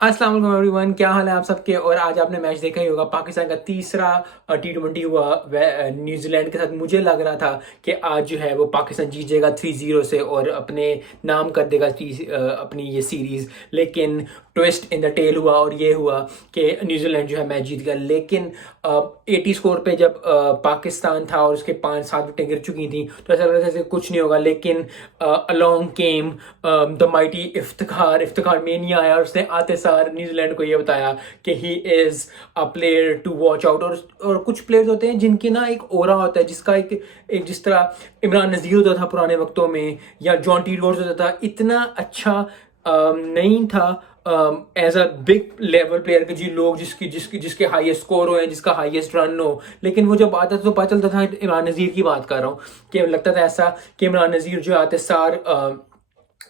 अस्सलाम वालेकुम एवरीवन, क्या हाल है आप सबके। और आज आपने मैच देखा ही होगा, पाकिस्तान का तीसरा T20 हुआ न्यूजीलैंड के साथ। मुझे लग रहा था कि आज जो है वो पाकिस्तान जीतेगा 3-0 से और अपने नाम कर देगा अपनी ये सीरीज़। लेकिन ट्विस्ट इन द टेल हुआ और ये हुआ कि न्यूजीलैंड जो है मैच जीत गया। लेकिन 80 स्कोर पे जब पाकिस्तान था और उसके 5-7 विकेटें गिर चुकी थी तो ऐसा लग रहा था जैसे कुछ नहीं होगा। लेकिन along came the mighty Iftikhar Iftikhar mania आया और उसने आते सार न्यूजीलैंड को ये बताया कि he is a player to watch out. और कुछ प्लेयर्स होते हैं जिनकी ना एक ओरा होता है, जिसका एक जिस तरह इमरान नज़ीर होता था पुराने वक्तों में या जॉन टी रोड्स होता था, इतना अच्छा नहीं था as a big level player के जी लोग जिसके हाईएस्ट स्कोर हो या जिसका हाईएस्ट रन हो। लेकिन वो जब आता था तो पता चलता था, इमरान नज़ीर की बात कर रहा हूँ, कि लगता था ऐसा कि इमरान नज़ीर जो आते सार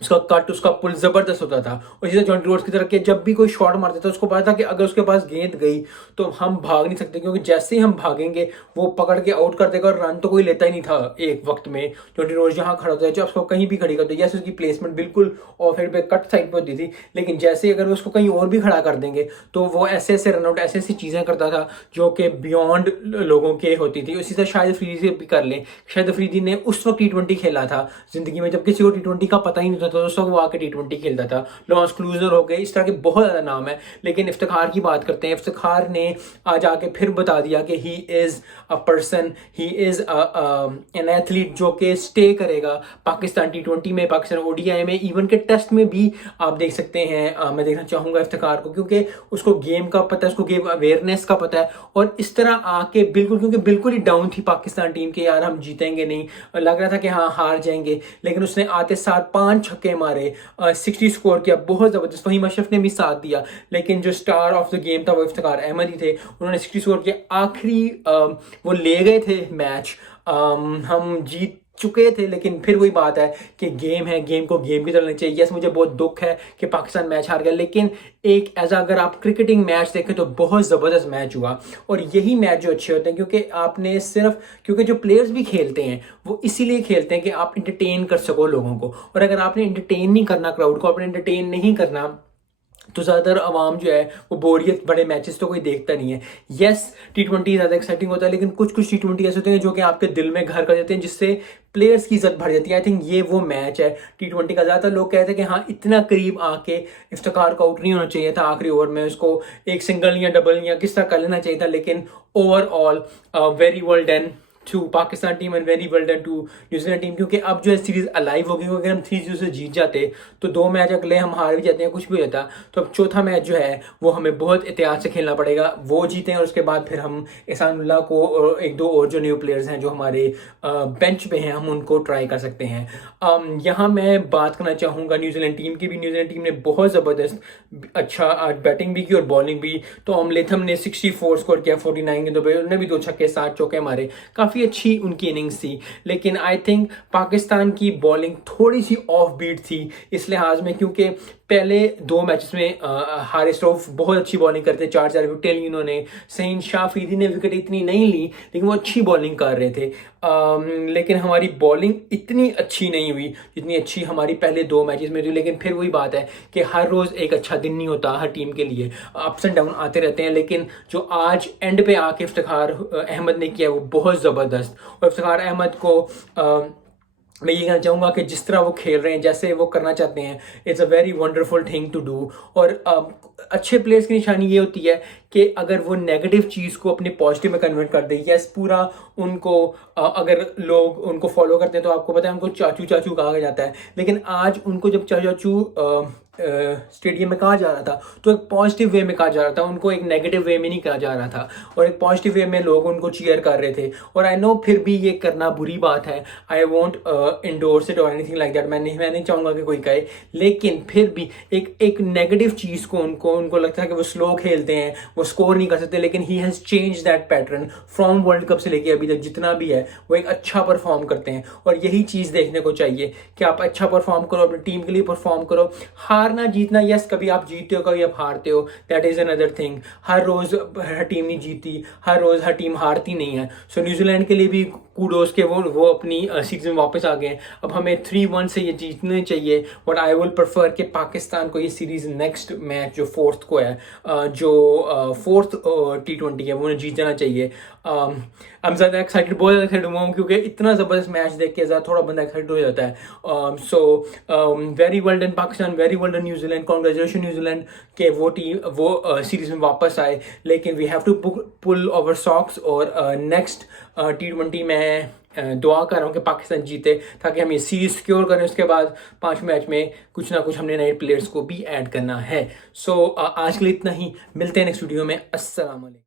उसका कट उसका पुल जबरदस्त होता था। और इसी तरह जॉन्टी रोड्स की तरह के जब भी कोई शॉट मारता था उसको पता था कि अगर उसके पास गेंद गई तो हम भाग नहीं सकते, क्योंकि जैसे ही हम भागेंगे वो पकड़ के आउट कर देगा। और रन तो कोई लेता ही नहीं था एक वक्त में। जॉन्टी रोड्स जहाँ खड़ा होता है, जब उसको कहीं भी खड़ी कर दो, जैसे उसकी प्लेसमेंट बिल्कुल ऑफ हेड पे कट साइड पे होती थी, लेकिन जैसे ही अगर उसको कहीं और भी खड़ा कर देंगे तो वो ऐसे ऐसे रनआउट ऐसी ऐसी चीज़ें करता था जो कि बियॉन्ड लोगों के होती थी। उसी तरह शाहिद अफरीदी भी कर लें। शाहिद अफरीदी ने उस वक्त T20 खेला था जिंदगी में जब किसी को T20 का पता ही नहीं था, तो उस वक्त वो आके T20 खेलता था। लॉन्स क्लूजर हो गए, इस तरह के बहुत ज़्यादा नाम है। लेकिन इफ्तिखार की बात करते हैं। इफ्तिखार ने आज आके फिर बता दिया कि he is a person, he is an athlete जो कि स्टे करेगा पाकिस्तान T20 में, पाकिस्तान ODI में, इवन के टेस्ट में भी। आप देख सकते हैं, मैं देखना चाहूँगा इफ्तिखार को, क्योंकि उसको गेम का पता है, उसको गेम अवेयरनेस का पता है। और इस तरह आके बिल्कुल, क्योंकि बिल्कुल ही डाउन थी पाकिस्तान टीम के, यार हम जीतेंगे नहीं, लग रहा था कि हाँ हार जाएंगे। लेकिन उसने आते साथ 5 छक्के मारे, 60 स्कोर किया, बहुत ज़बरदस्त। फहीम अशरफ ने भी साथ दिया। लेकिन जो स्टार ऑफ द गेम था वो इफ्तिखार अहमद ही थे। उन्होंने 60 स्कोर किया। आखिरी वो ले गए थे मैच। हम जीत चुके थे, लेकिन फिर वही बात है कि गेम है, गेम को गेम की तरह लेना चाहिए। यस, मुझे बहुत दुख है कि पाकिस्तान मैच हार गया, लेकिन एक ऐसा अगर आप क्रिकेटिंग मैच देखें तो बहुत ज़बरदस्त मैच हुआ। और यही मैच जो अच्छे होते हैं, क्योंकि आपने सिर्फ, क्योंकि जो प्लेयर्स भी खेलते हैं वो इसीलिए खेलते हैं कि आप इंटरटेन कर सको लोगों को। और अगर आपने इंटरटेन नहीं करना क्राउड को, आपने इंटरटेन नहीं करना, तो ज़्यादातर आवाम जो है वो बोरियत, बड़े मैचेस तो कोई देखता नहीं है। यस, T20 ज़्यादा एक्साइटिंग होता है, लेकिन कुछ कुछ T20 ऐसे होते हैं जो कि आपके दिल में घर कर देते हैं, जिससे प्लेयर्स की इज्जत बढ़ जाती है। आई थिंक ये वो मैच है T20 का। ज़्यादातर लोग कहते हैं कि हाँ इतना करीब आके इफ्तिखार का आउट नहीं होना चाहिए था आखिरी ओवर में, उसको एक सिंगल या डबल या किस तरह कर लेना चाहिए था। लेकिन overall very well done to Pakistan team and very well done to New Zealand team, क्योंकि अब जो है सीरीज अलाइव होगी। अगर हम 3-0 से जीत जाते तो 2 मैच अगले हम हार भी जाते हैं, कुछ भी होता, तो अब चौथा मैच जो है वो हमें बहुत एहतियात से खेलना पड़ेगा। वो जीतें और उसके बाद फिर हम एहसानुल्लाह को और एक दो और जो न्यू प्लेयर्स हैं जो हमारे बेंच पे हैं, हम उनको ट्राई कर सकते हैं। यहाँ मैं बात करना चाहूँगा न्यूजीलैंड टीम की भी। न्यूजीलैंड टीम ने बहुत ज़बरदस्त अच्छा बैटिंग भी की और बॉलिंग भी। तो लेथम ने 64 स्कोर किया 49 गेंदों पे, उन्होंने भी 2 छक्के 7 चौके मारे। काफ़ी अच्छी उनकी इनिंग्स थी। लेकिन आई थिंक पाकिस्तान की बॉलिंग थोड़ी सी ऑफ बीट थी इस लिहाज में, क्योंकि पहले 2 मैचेस में हारिस रऊफ बहुत अच्छी बॉलिंग करते, 4-4 विकेट ली उन्होंने। सहीन शाह अफरीदी ने विकेट इतनी नहीं ली, लेकिन वो अच्छी बॉलिंग कर रहे थे। लेकिन हमारी बॉलिंग इतनी अच्छी नहीं हुई जितनी अच्छी हमारी पहले 2 मैचेस में थी। लेकिन फिर वही बात है कि हर रोज़ एक अच्छा दिन नहीं होता हर टीम के लिए, अप्स एंड डाउन आते रहते हैं। लेकिन जो आज एंड पे आके इफ्तिखार अहमद ने किया वो बहुत ज़बरदस्त। और इफ्तिखार अहमद को मैं ये कहना चाहूँगा कि जिस तरह वो खेल रहे हैं, जैसे वो करना चाहते हैं, it's a very wonderful thing to do. और अच्छे प्लेयर्स की निशानी ये होती है कि अगर वो नेगेटिव चीज़ को अपने पॉजिटिव में कन्वर्ट कर दे। यस, पूरा उनको अगर लोग उनको फॉलो करते हैं तो आपको पता है उनको चाचू चाचू कहा जाता है। लेकिन आज उनको जब चाचू चाचू स्टेडियम में कहा जा रहा था तो एक पॉजिटिव वे में कहा जा रहा था, उनको एक नेगेटिव वे में नहीं कहा जा रहा था। और एक पॉजिटिव वे में लोग उनको चीयर कर रहे थे। और आई नो फिर भी ये करना बुरी बात है, आई वोंट इंडोर्स इट और एनीथिंग लाइक दैट। मैं नहीं चाहूँगा कि कोई कहे, लेकिन फिर भी एक नेगेटिव चीज़ को उनको लगता है कि वो स्लो खेलते हैं, वो स्कोर नहीं कर सकते। लेकिन he has change that pattern from world cup से लेके अभी तक जितना भी है, वो एक अच्छा परफॉर्म करते हैं। और यही चीज़ देखने को चाहिए कि आप अच्छा परफॉर्म करो, अपनी टीम के लिए परफॉर्म करो। हारना जीतना, यस, कभी आप जीतते हो कभी आप हारते हो, दैट इज़ अनदर थिंग। हर रोज़ हर टीम नहीं जीती, हर रोज़ हर टीम हारती नहीं है। सो न्यूजीलैंड के लिए भी कूडोस के वो अपनी सीरीज में वापस आ गए हैं। अब हमें 3-1 से ये जीतने चाहिए। बट आई विल प्रेफर कि पाकिस्तान को ये सीरीज नेक्स्ट मैच जो फोर्थ को है, जो फोर्थ T20 है, वो जीत जाना चाहिए। आई एम ज़्यादा एक्साइटेड, बहुत ज़्यादा एक्साइटेड हुआ हूँ क्योंकि इतना ज़बरदस्त मैच देख के ज़्यादा थोड़ा बंदा एक्साइटेड हो जाता है। So very well done Pakistan, very well done New Zealand, congratulation New Zealand के वो सीरीज में वापस आए। लेकिन we have to pull over socks, और नेक्स्ट T20 में दुआ कर रहा हूँ कि पाकिस्तान जीते ताकि हम ये सीरीज सिक्योर करें। उसके बाद 5 मैच में कुछ ना कुछ हमने नए प्लेयर्स को भी ऐड करना है। सो आज के लिए इतना ही, मिलते हैं नेक्स्ट वीडियो में। अस्सलाम वालेकुम।